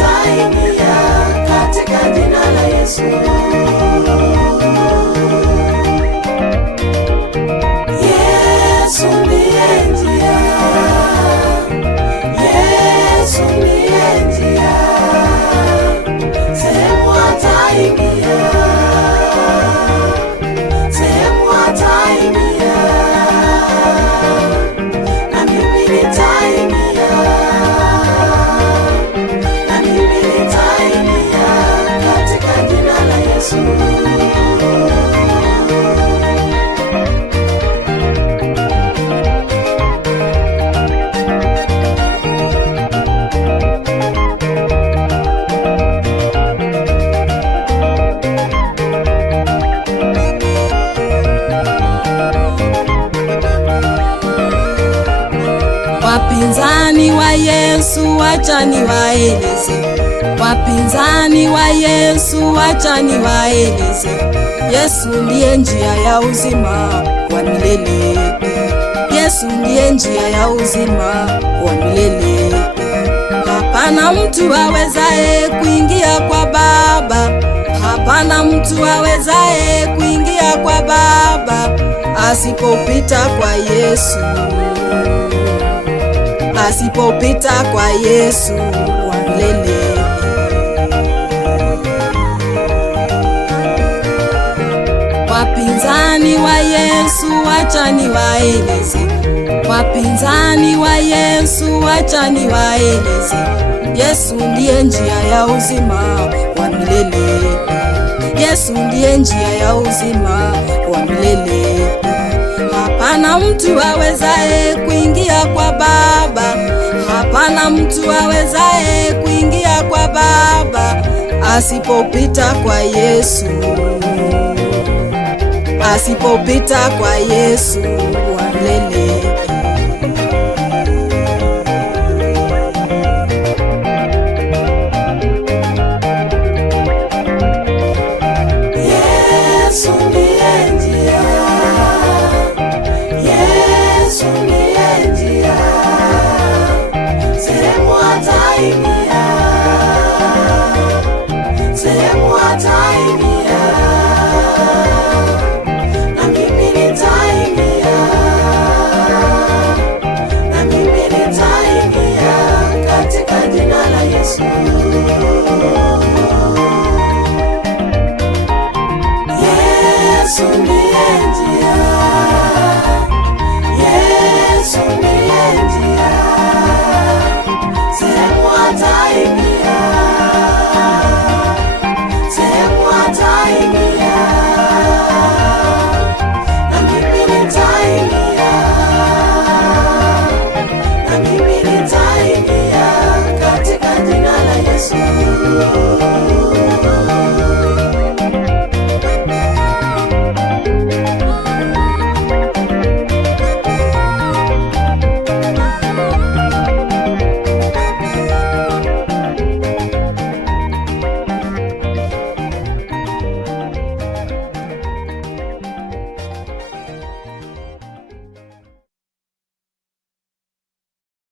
nitaingia katika jina la Yesu. Yesu ndiye njia, Yesu ndiye njia, sehemu ataingia, sehemu ataingia, na mimi nitaingia, na mimi nitaingia katika jina la Yesu. Wapinzani wa Yesu wacha niwaeleze, wapinzani wa Yesu wacha niwaeleze. Yesu ndiye njia ya uzima wa milele, Yesu ndiye njia ya uzima wa milele. Hapana mtu awezaye kuingia kwa Baba, hapana mtu awezaye kuingia kwa Baba asipopita kwa Yesu, asipopita kwa Yesu wa milele. Wapinzani wa Yesu wacha niwaeleze, wapinzani wa Yesu wacha niwaeleze. Yesu ndiye njia ya uzima wa milele, Yesu ndiye njia ya uzima wa milele. Hapana mtu awezaye kuingia kwa Baba, hapana mtu awezaye kuingia kwa Baba asipopita kwa Yesu, asipopita kwa Yesu wa milele. Yesu ndiye njia, Yesu ndiye njia, sehemu ataingia, sehemu ataingia, na mimi nitaingia, na mimi nitaingia katika jina la Yesu. Yesu